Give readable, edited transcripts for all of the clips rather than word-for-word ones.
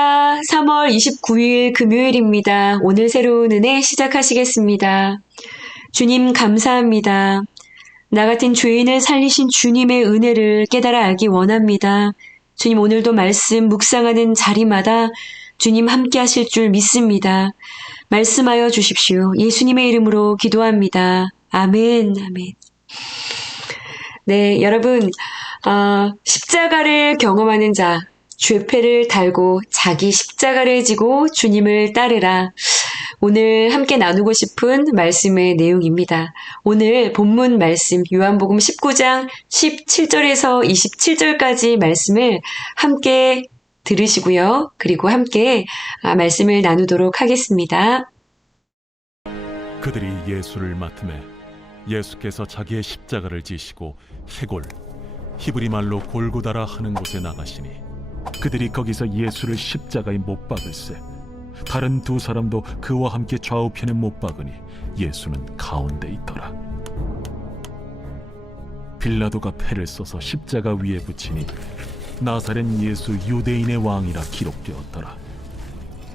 할렐루야, 3월 29일 금요일입니다. 오늘 새로운 은혜 시작하시겠습니다. 주님 감사합니다. 나 같은 죄인을 살리신 주님의 은혜를 깨달아 알기 원합니다. 주님 오늘도 말씀 묵상하는 자리마다 주님 함께 하실 줄 믿습니다. 말씀하여 주십시오. 예수님의 이름으로 기도합니다. 아멘, 아멘. 네, 여러분, 십자가를 경험하는 자, 죄패를 달고 자기 십자가를 지고 주님을 따르라. 오늘 함께 나누고 싶은 말씀의 내용입니다. 오늘 본문 말씀 요한복음 19장 17절에서 27절까지 말씀을 함께 들으시고요. 그리고 함께 말씀을 나누도록 하겠습니다. 그들이 예수를 맡음에 예수께서 자기의 십자가를 지시고 해골, 히브리 말로 골고다라 하는 곳에 나가시니 그들이 거기서 예수를 십자가에 못 박을세. 다른 두 사람도 그와 함께 좌우편에 못 박으니 예수는 가운데 있더라. 빌라도가 패를 써서 십자가 위에 붙이니 나사렛 예수 유대인의 왕이라 기록되었더라.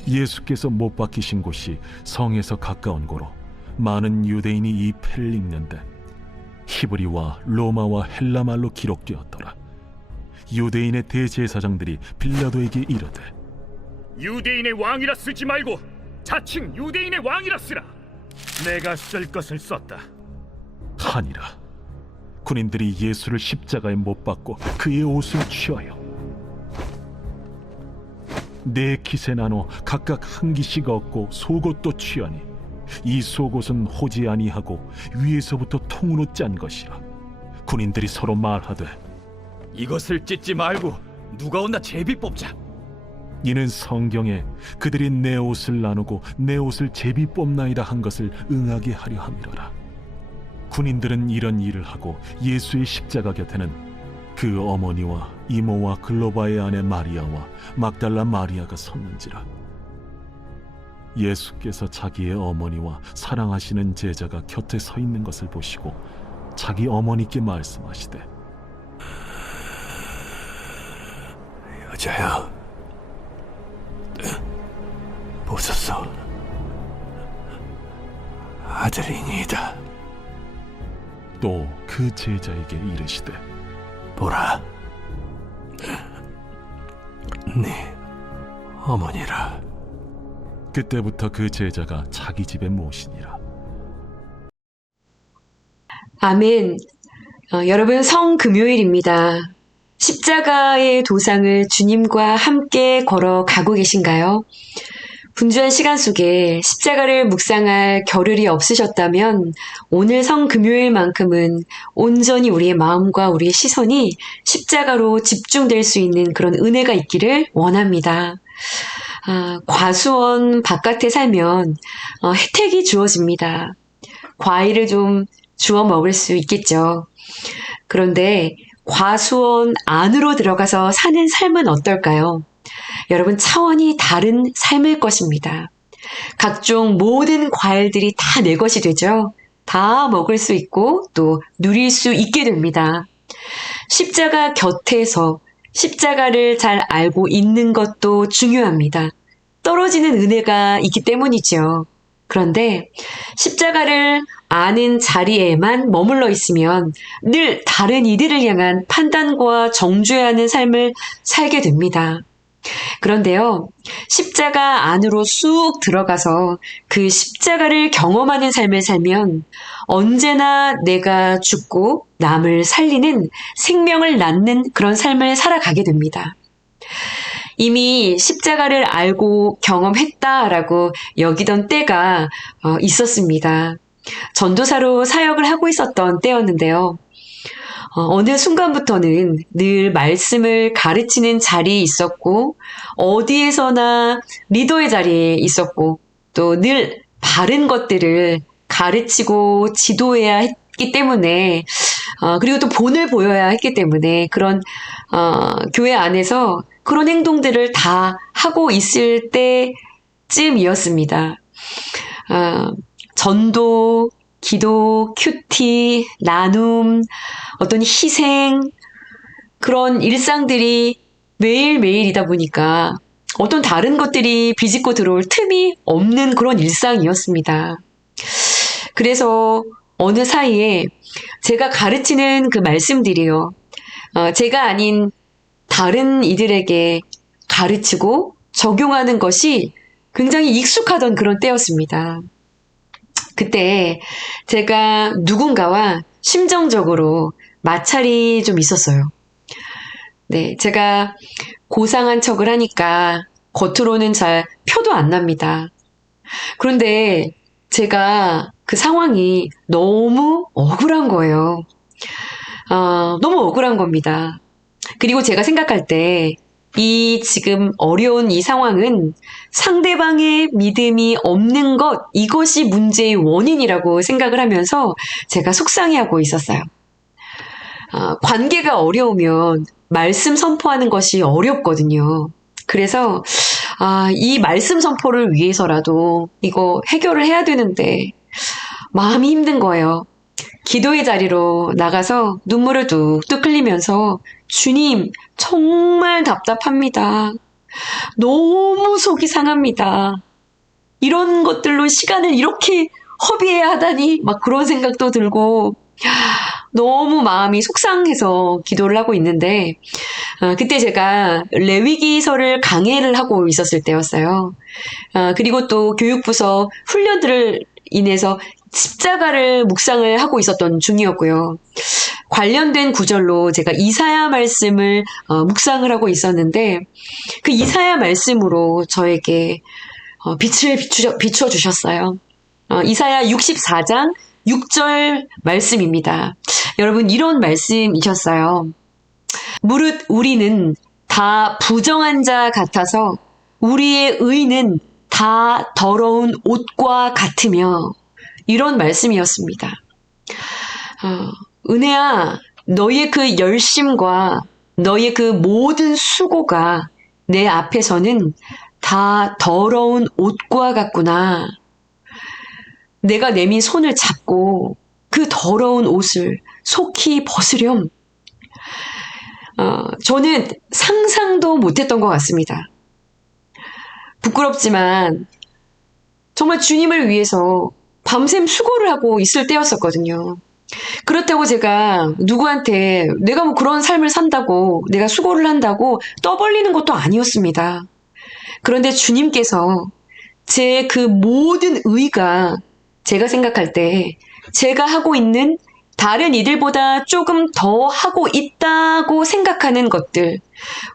예수께서 못 박히신 곳이 성에서 가까운 고로 많은 유대인이 이 패를 읽는데 히브리와 로마와 헬라 말로 기록되었더라. 유대인의 대제사장들이 빌라도에게 이르되 유대인의 왕이라 쓰지 말고 자칭 유대인의 왕이라 쓰라. 내가 쓸 것을 썼다 하니라. 군인들이 예수를 십자가에 못 박고 그의 옷을 취하여 네 깃에 나눠 각각 한 깃씩 얻고 속옷도 취하니 이 속옷은 호지 아니하고 위에서부터 통으로 짠 것이라. 군인들이 서로 말하되 이것을 찢지 말고 누가 온나 제비 뽑자. 이는 성경에 그들이 내 옷을 나누고 내 옷을 제비 뽑나이다 한 것을 응하게 하려 함이로라. 군인들은 이런 일을 하고 예수의 십자가 곁에는 그 어머니와 이모와 글로바의 아내 마리아와 막달라 마리아가 섰는지라. 예수께서 자기의 어머니와 사랑하시는 제자가 곁에 서 있는 것을 보시고 자기 어머니께 말씀하시되 여자야, 보소서, 아들이니이다. 또 그 제자에게 이르시되 보라, 네 어머니라. 그때부터 그 제자가 자기 집에 모시니라. 아멘. 여러분 성금요일입니다. 십자가의 도상을 주님과 함께 걸어가고 계신가요? 분주한 시간 속에 십자가를 묵상할 겨를이 없으셨다면 오늘 성금요일만큼은 온전히 우리의 마음과 우리의 시선이 십자가로 집중될 수 있는 그런 은혜가 있기를 원합니다. 과수원 바깥에 살면 혜택이 주어집니다. 과일을 좀 주워 먹을 수 있겠죠. 그런데 과수원 안으로 들어가서 사는 삶은 어떨까요? 여러분 차원이 다른 삶일 것입니다. 각종 모든 과일들이 다 내 것이 되죠. 다 먹을 수 있고 또 누릴 수 있게 됩니다. 십자가 곁에서 십자가를 잘 알고 있는 것도 중요합니다. 떨어지는 은혜가 있기 때문이죠. 그런데 십자가를 아는 자리에만 머물러 있으면 늘 다른 이들을 향한 판단과 정죄해야 하는 삶을 살게 됩니다. 그런데요, 십자가 안으로 쑥 들어가서 그 십자가를 경험하는 삶을 살면 언제나 내가 죽고 남을 살리는 생명을 낳는 그런 삶을 살아가게 됩니다. 이미 십자가를 알고 경험했다라고 여기던 때가 있었습니다. 전도사로 사역을 하고 있었던 때였는데요. 어느 순간부터는 늘 말씀을 가르치는 자리에 있었고 어디에서나 리더의 자리에 있었고 또 늘 바른 것들을 가르치고 지도해야 했기 때문에 그리고 또 본을 보여야 했기 때문에 그런 교회 안에서 그런 행동들을 다 하고 있을 때쯤이었습니다. 전도, 기도, 큐티, 나눔, 어떤 희생, 그런 일상들이 매일매일이다 보니까 어떤 다른 것들이 비집고 들어올 틈이 없는 그런 일상이었습니다. 그래서 어느 사이에 제가 가르치는 그 말씀들이요. 제가 아닌 다른 이들에게 가르치고 적용하는 것이 굉장히 익숙하던 그런 때였습니다. 그때 제가 누군가와 심정적으로 마찰이 좀 있었어요. 네, 제가 고상한 척을 하니까 겉으로는 잘 표도 안 납니다. 그런데 제가 그 상황이 너무 억울한 거예요. 너무 억울한 겁니다. 그리고 제가 생각할 때 이 지금 어려운 이 상황은 상대방의 믿음이 없는 것, 이것이 문제의 원인이라고 생각을 하면서 제가 속상해하고 있었어요. 관계가 어려우면 말씀 선포하는 것이 어렵거든요. 그래서 이 말씀 선포를 위해서라도 이거 해결을 해야 되는데 마음이 힘든 거예요. 기도의 자리로 나가서 눈물을 뚝뚝 흘리면서 주님, 정말 답답합니다. 너무 속이 상합니다. 이런 것들로 시간을 이렇게 허비해야 하다니 막 그런 생각도 들고 너무 마음이 속상해서 기도를 하고 있는데 그때 제가 레위기서를 강해를 하고 있었을 때였어요. 그리고 또 교육부서 훈련들을 인해서 십자가를 묵상을 하고 있었던 중이었고요. 관련된 구절로 제가 이사야 말씀을 묵상을 하고 있었는데 그 이사야 말씀으로 저에게 빛을 비춰주셨어요. 이사야 64장 6절 말씀입니다. 여러분, 이런 말씀이셨어요. 무릇 우리는 다 부정한 자 같아서 우리의 의는 다 더러운 옷과 같으며, 이런 말씀이었습니다. 은혜야, 너의 그 열심과 너의 그 모든 수고가 내 앞에서는 다 더러운 옷과 같구나. 내가 내민 손을 잡고 그 더러운 옷을 속히 벗으렴. 저는 상상도 못했던 것 같습니다. 부끄럽지만 정말 주님을 위해서 밤샘 수고를 하고 있을 때였었거든요. 그렇다고 제가 누구한테 내가 뭐 그런 삶을 산다고, 내가 수고를 한다고 떠벌리는 것도 아니었습니다. 그런데 주님께서 제 그 모든 의가 제가 생각할 때 제가 하고 있는 다른 이들보다 조금 더 하고 있다고 생각하는 것들,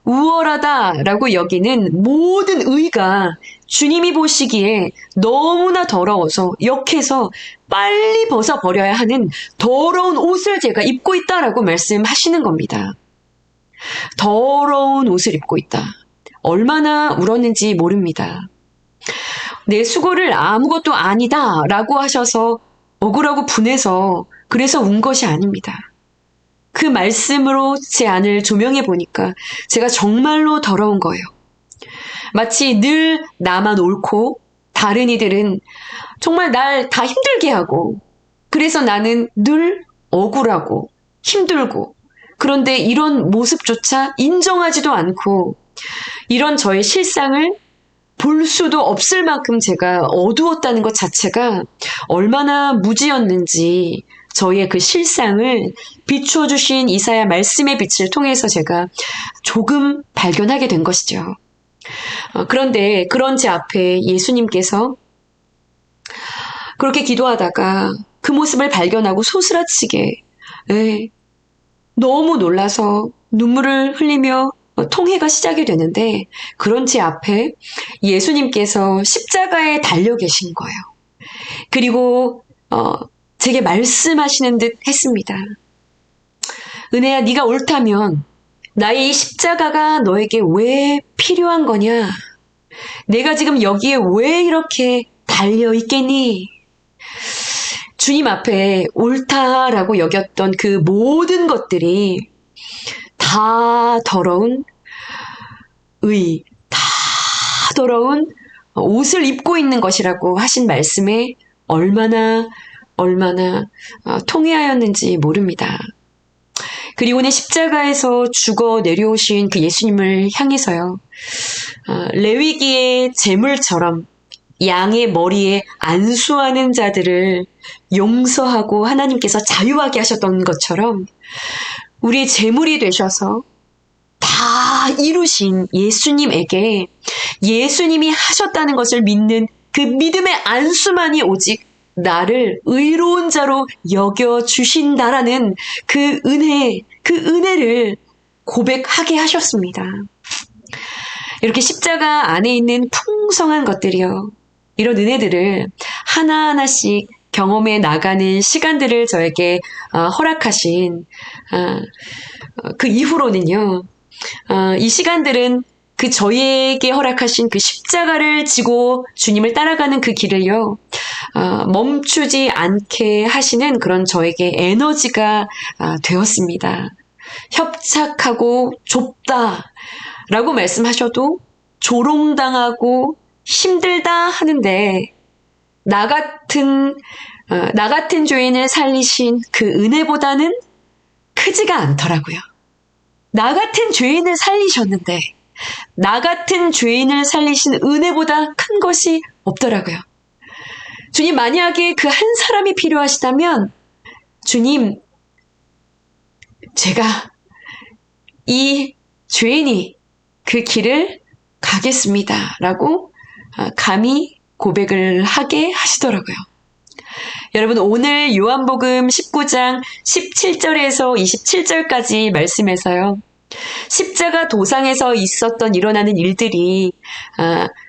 우월하다라고 여기는 모든 의가 주님이 보시기에 너무나 더러워서 역해서 빨리 벗어버려야 하는 더러운 옷을 제가 입고 있다라고 말씀하시는 겁니다. 더러운 옷을 입고 있다. 얼마나 울었는지 모릅니다. 내 수고를 아무것도 아니다 라고 하셔서 억울하고 분해서 그래서 운 것이 아닙니다. 그 말씀으로 제 안을 조명해 보니까 제가 정말로 더러운 거예요. 마치 늘 나만 옳고 다른 이들은 정말 날 다 힘들게 하고, 그래서 나는 늘 억울하고 힘들고, 그런데 이런 모습조차 인정하지도 않고 이런 저의 실상을 볼 수도 없을 만큼 제가 어두웠다는 것 자체가 얼마나 무지였는지 저의 그 실상을 비춰주신 이사야 말씀의 빛을 통해서 제가 조금 발견하게 된 것이죠. 그런데 그런 제 앞에 예수님께서 그렇게 기도하다가 그 모습을 발견하고 소스라치게 너무 놀라서 눈물을 흘리며 통회가 시작이 되는데, 그런 제 앞에 예수님께서 십자가에 달려 계신 거예요. 그리고 제게 말씀하시는 듯 했습니다. 은혜야, 네가 옳다면 나의 이 십자가가 너에게 왜 필요한 거냐? 내가 지금 여기에 왜 이렇게 달려 있겠니? 주님 앞에 옳다라고 여겼던 그 모든 것들이 다 더러운 다 더러운 옷을 입고 있는 것이라고 하신 말씀에 얼마나 통회하였는지 모릅니다. 그리고는 십자가에서 죽어 내려오신 그 예수님을 향해서요. 레위기의 제물처럼 양의 머리에 안수하는 자들을 용서하고 하나님께서 자유하게 하셨던 것처럼 우리의 제물이 되셔서 다 이루신 예수님에게 예수님이 하셨다는 것을 믿는 그 믿음의 안수만이 오직 나를 의로운 자로 여겨주신다라는 그 은혜를 고백하게 하셨습니다. 이렇게 십자가 안에 있는 풍성한 것들이요. 이런 은혜들을 하나하나씩 경험해 나가는 시간들을 저에게 허락하신 그 이후로는요. 이 시간들은 그 저희에게 허락하신 그 십자가를 지고 주님을 따라가는 그 길을요. 멈추지 않게 하시는 그런 저에게 에너지가 되었습니다. 협착하고 좁다라고 말씀하셔도 조롱당하고 힘들다 하는데 나 같은 죄인을 살리신 그 은혜보다는 크지가 않더라고요. 나 같은 죄인을 살리셨는데 나 같은 죄인을 살리신 은혜보다 큰 것이 없더라고요. 주님, 만약에 그 한 사람이 필요하시다면 주님, 제가 이 죄인이 그 길을 가겠습니다 라고 감히 고백을 하게 하시더라고요. 여러분, 오늘 요한복음 19장 17절에서 27절까지 말씀에서요. 십자가 도상에서 일어나는 일들이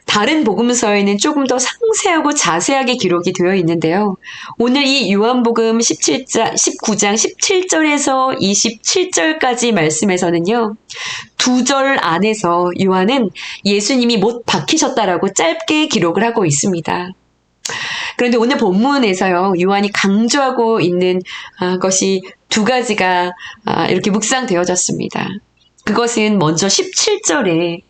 다른 복음서에는 조금 더 상세하고 자세하게 기록이 되어 있는데요. 오늘 이 요한복음 19장 17절에서 27절까지 말씀에서는요. 2절 안에서 요한은 예수님이 못 박히셨다라고 짧게 기록을 하고 있습니다. 그런데 오늘 본문에서요. 요한이 강조하고 있는 것이 두 가지가 이렇게 묵상되어졌습니다. 그것은 먼저 17절에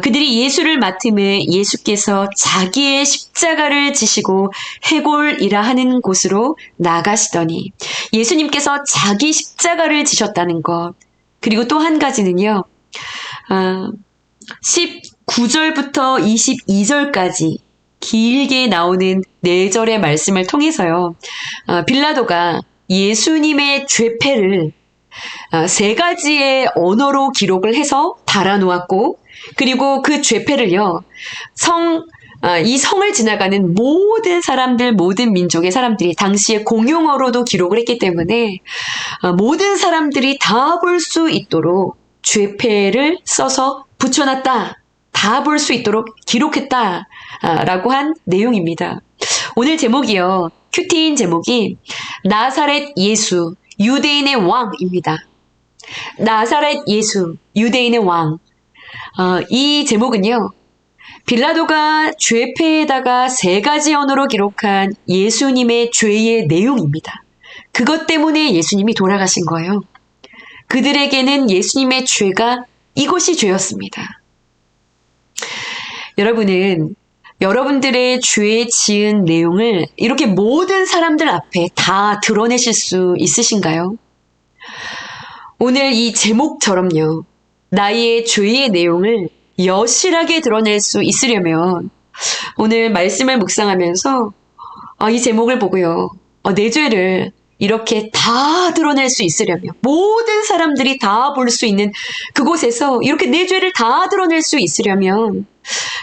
그들이 예수를 맡음에 예수께서 자기의 십자가를 지시고 해골이라 하는 곳으로 나가시더니 예수님께서 자기 십자가를 지셨다는 것. 그리고 또 한 가지는요. 19절부터 22절까지 길게 나오는 4절의 말씀을 통해서요. 빌라도가 예수님의 죄패를 3가지의 언어로 기록을 해서 달아놓았고, 그리고 그 죄패를요, 이 성을 지나가는 모든 사람들, 모든 민족의 사람들이 당시에 공용어로도 기록을 했기 때문에 모든 사람들이 다 볼 수 있도록 죄패를 써서 붙여놨다. 다 볼 수 있도록 기록했다. 라고 한 내용입니다. 오늘 제목이요. 큐티인 제목이 나사렛 예수, 유대인의 왕입니다. 나사렛 예수, 유대인의 왕. 이 제목은요. 빌라도가 죄패에다가 3가지 언어로 기록한 예수님의 죄의 내용입니다. 그것 때문에 예수님이 돌아가신 거예요. 그들에게는 예수님의 죄가 이것이 죄였습니다. 여러분은 여러분들의 죄에 지은 내용을 이렇게 모든 사람들 앞에 다 드러내실 수 있으신가요? 오늘 이 제목처럼요. 나의 죄의 내용을 여실하게 드러낼 수 있으려면 오늘 말씀을 묵상하면서 이 제목을 보고요. 내 죄를 이렇게 다 드러낼 수 있으려면 모든 사람들이 다 볼 수 있는 그곳에서 이렇게 내 죄를 다 드러낼 수 있으려면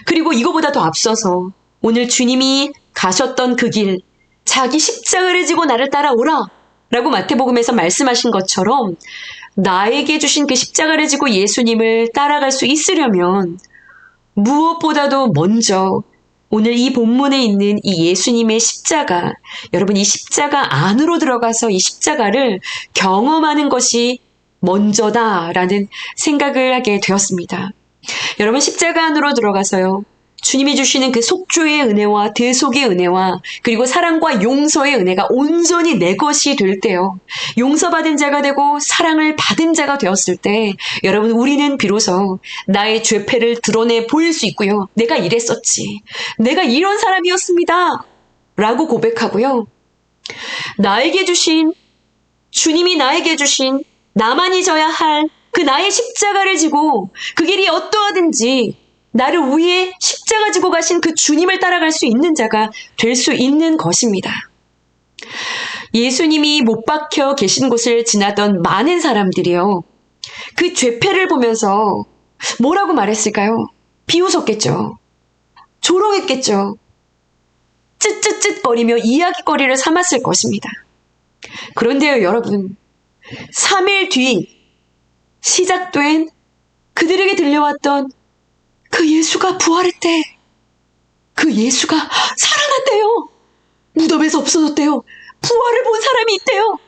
그리고 이거보다 더 앞서서 오늘 주님이 가셨던 그 길, 자기 십자가를 지고 나를 따라오라 라고 마태복음에서 말씀하신 것처럼 나에게 주신 그 십자가를 지고 예수님을 따라갈 수 있으려면 무엇보다도 먼저 오늘 이 본문에 있는 이 예수님의 십자가, 여러분 이 십자가 안으로 들어가서 이 십자가를 경험하는 것이 먼저다라는 생각을 하게 되었습니다. 여러분 십자가 안으로 들어가서요. 주님이 주시는 그 속죄의 은혜와 대속의 은혜와 그리고 사랑과 용서의 은혜가 온전히 내 것이 될 때요. 용서받은 자가 되고 사랑을 받은 자가 되었을 때 여러분 우리는 비로소 나의 죄패를 드러내 보일 수 있고요. 내가 이랬었지. 내가 이런 사람이었습니다. 라고 고백하고요. 주님이 나에게 주신 나만이 져야 할 그 나의 십자가를 지고 그 길이 어떠하든지 나를 위해 십자가 지고 가신 그 주님을 따라갈 수 있는 자가 될 수 있는 것입니다. 예수님이 못 박혀 계신 곳을 지나던 많은 사람들이요. 그 죄패를 보면서 뭐라고 말했을까요? 비웃었겠죠. 조롱했겠죠. 쯧쯧쯧거리며 이야기거리를 삼았을 것입니다. 그런데요, 여러분. 3일 뒤 시작된 그들에게 들려왔던 그 예수가 부활했대. 그 예수가 살아났대요. 무덤에서 없어졌대요. 부활을 본 사람이 있대요.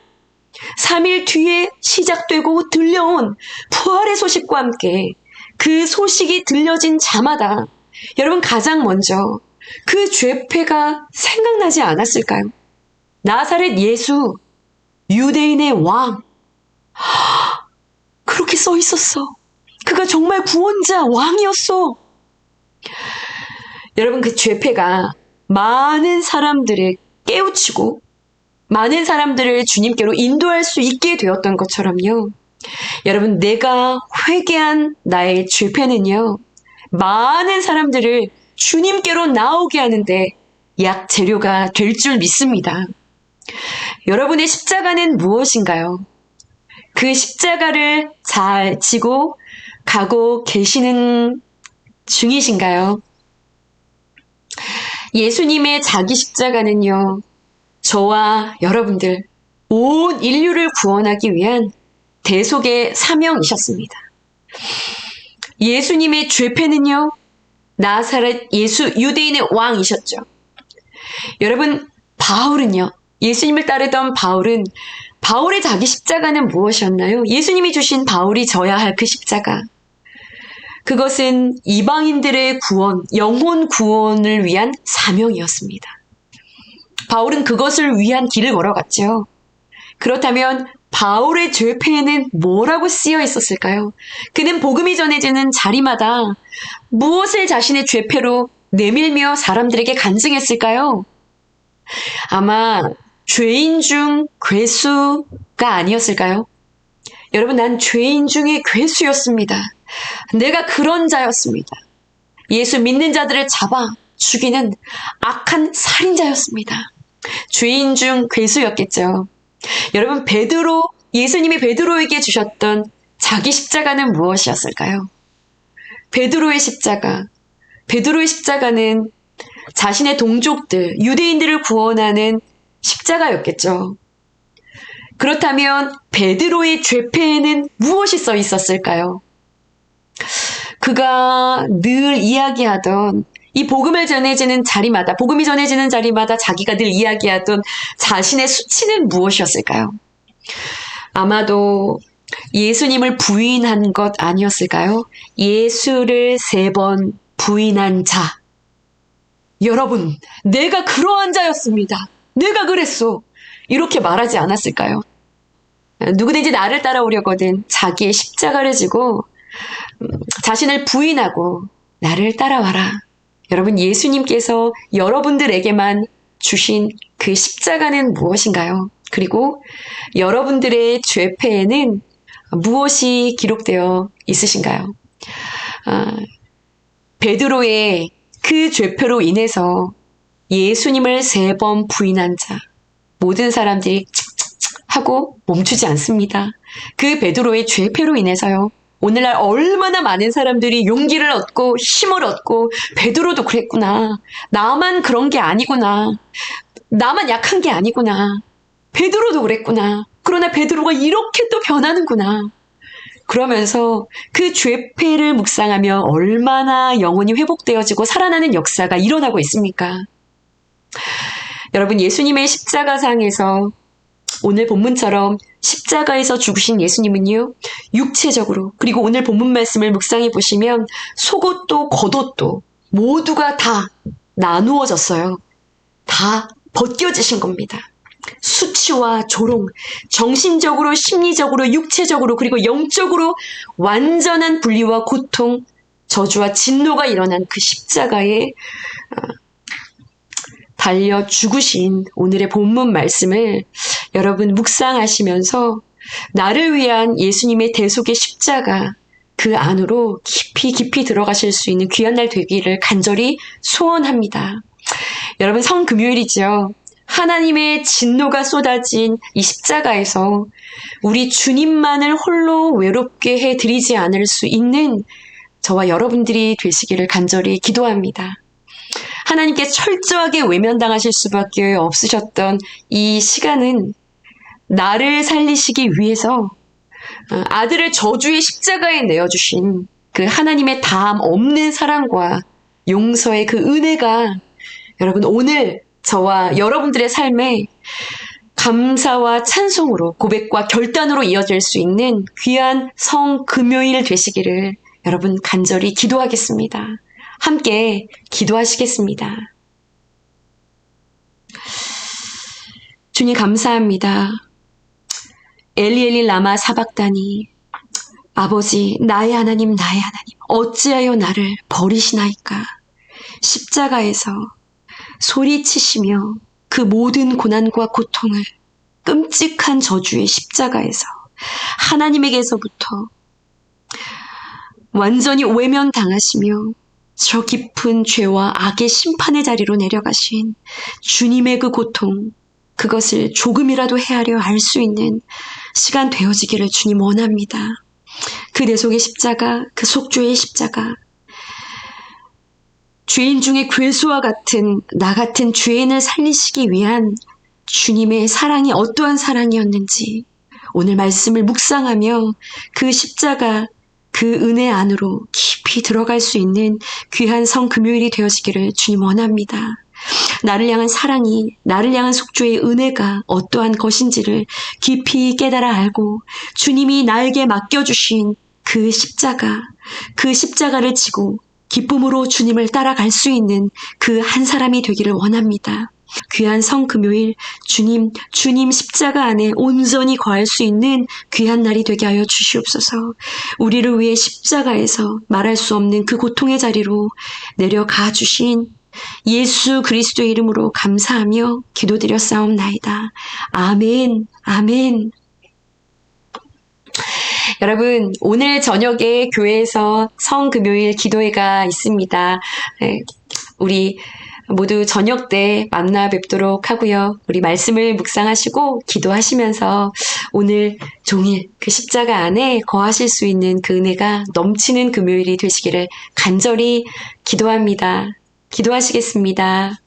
3일 뒤에 시작되고 들려온 부활의 소식과 함께 그 소식이 들려진 자마다 여러분 가장 먼저 그 죄패가 생각나지 않았을까요? 나사렛 예수, 유대인의 왕. 그렇게 써 있었어. 그가 정말 구원자, 왕이었어. 여러분 그 죄패가 많은 사람들을 깨우치고 많은 사람들을 주님께로 인도할 수 있게 되었던 것처럼요. 여러분 내가 회개한 나의 죄패는요. 많은 사람들을 주님께로 나오게 하는데 약재료가 될 줄 믿습니다. 여러분의 십자가는 무엇인가요? 그 십자가를 잘 지고 가고 계시는 중이신가요? 예수님의 자기 십자가는요. 저와 여러분들 온 인류를 구원하기 위한 대속의 사명이셨습니다. 예수님의 죄패는요. 나사렛 예수 유대인의 왕이셨죠. 여러분 바울은요. 예수님을 따르던 바울의 자기 십자가는 무엇이었나요? 예수님이 주신 바울이 져야 할 그 십자가. 그것은 이방인들의 구원, 영혼 구원을 위한 사명이었습니다. 바울은 그것을 위한 길을 걸어갔죠. 그렇다면 바울의 죄패에는 뭐라고 쓰여 있었을까요? 그는 복음이 전해지는 자리마다 무엇을 자신의 죄패로 내밀며 사람들에게 간증했을까요? 아마 죄인 중 괴수가 아니었을까요? 여러분, 난 죄인 중에 괴수였습니다. 내가 그런 자였습니다. 예수 믿는 자들을 잡아 죽이는 악한 살인자였습니다. 죄인 중 괴수였겠죠. 여러분, 예수님이 베드로에게 주셨던 자기 십자가는 무엇이었을까요? 베드로의 십자가는 자신의 동족들, 유대인들을 구원하는 십자가였겠죠. 그렇다면 베드로의 죄패에는 무엇이 써 있었을까요? 그가 늘 이야기하던 이 복음이 전해지는 자리마다 자기가 늘 이야기하던 자신의 수치는 무엇이었을까요? 아마도 예수님을 부인한 것 아니었을까요? 예수를 3번 부인한 자. 여러분, 내가 그러한 자였습니다. 내가 그랬소. 이렇게 말하지 않았을까요? 누구든지 나를 따라오려거든 자기의 십자가를 지고 자신을 부인하고 나를 따라와라. 여러분, 예수님께서 여러분들에게만 주신 그 십자가는 무엇인가요? 그리고 여러분들의 죄패에는 무엇이 기록되어 있으신가요? 베드로의 그 죄패로 인해서 예수님을 3번 부인한 자, 모든 사람들이 하고 멈추지 않습니다. 그 베드로의 죄패로 인해서요. 오늘날 얼마나 많은 사람들이 용기를 얻고 힘을 얻고 베드로도 그랬구나. 나만 그런 게 아니구나. 나만 약한 게 아니구나. 베드로도 그랬구나. 그러나 베드로가 이렇게 또 변하는구나. 그러면서 그 죄패를 묵상하며 얼마나 영혼이 회복되어지고 살아나는 역사가 일어나고 있습니까? 여러분, 예수님의 십자가상에서 오늘 본문처럼 십자가에서 죽으신 예수님은요, 육체적으로, 그리고 오늘 본문 말씀을 묵상해 보시면 속옷도 겉옷도 모두가 다 나누어졌어요. 다 벗겨지신 겁니다. 수치와 조롱, 정신적으로, 심리적으로, 육체적으로, 그리고 영적으로 완전한 분리와 고통, 저주와 진노가 일어난 그 십자가에 달려 죽으신 오늘의 본문 말씀을 여러분 묵상하시면서 나를 위한 예수님의 대속의 십자가, 그 안으로 깊이 깊이 들어가실 수 있는 귀한 날 되기를 간절히 소원합니다. 여러분, 성금요일이죠. 하나님의 진노가 쏟아진 이 십자가에서 우리 주님만을 홀로 외롭게 해드리지 않을 수 있는 저와 여러분들이 되시기를 간절히 기도합니다. 하나님께 철저하게 외면당하실 수밖에 없으셨던 이 시간은 나를 살리시기 위해서 아들을 저주의 십자가에 내어주신 그 하나님의 다함 없는 사랑과 용서의 그 은혜가 여러분 오늘 저와 여러분들의 삶에 감사와 찬송으로 고백과 결단으로 이어질 수 있는 귀한 성금요일 되시기를 여러분 간절히 기도하겠습니다. 함께 기도하시겠습니다. 주님 감사합니다. 엘리 라마 사박다니, 아버지 나의 하나님 나의 하나님 어찌하여 나를 버리시나이까. 십자가에서 소리치시며 그 모든 고난과 고통을 끔찍한 저주의 십자가에서 하나님에게서부터 완전히 외면당하시며 저 깊은 죄와 악의 심판의 자리로 내려가신 주님의 그 고통, 그것을 조금이라도 헤아려 알 수 있는 시간 되어지기를 주님 원합니다. 그 내 속의 십자가, 그 속죄의 십자가, 죄인 중에 괴수와 같은 나 같은 죄인을 살리시기 위한 주님의 사랑이 어떠한 사랑이었는지 오늘 말씀을 묵상하며 그 십자가, 그 은혜 안으로 깊이 들어갈 수 있는 귀한 성금요일이 되어지기를 주님 원합니다. 나를 향한 사랑이, 나를 향한 속죄의 은혜가 어떠한 것인지를 깊이 깨달아 알고 주님이 나에게 맡겨주신 그 십자가, 그 십자가를 지고 기쁨으로 주님을 따라갈 수 있는 그 한 사람이 되기를 원합니다. 귀한 성금요일 주님 십자가 안에 온전히 거할 수 있는 귀한 날이 되게 하여 주시옵소서. 우리를 위해 십자가에서 말할 수 없는 그 고통의 자리로 내려가 주신 예수 그리스도의 이름으로 감사하며 기도드렸사옵나이다. 아멘, 아멘. 여러분, 오늘 저녁에 교회에서 성금요일 기도회가 있습니다. 우리 모두 저녁 때 만나 뵙도록 하고요. 우리 말씀을 묵상하시고 기도하시면서 오늘 종일 그 십자가 안에 거하실 수 있는 그 은혜가 넘치는 금요일이 되시기를 간절히 기도합니다. 기도하시겠습니다.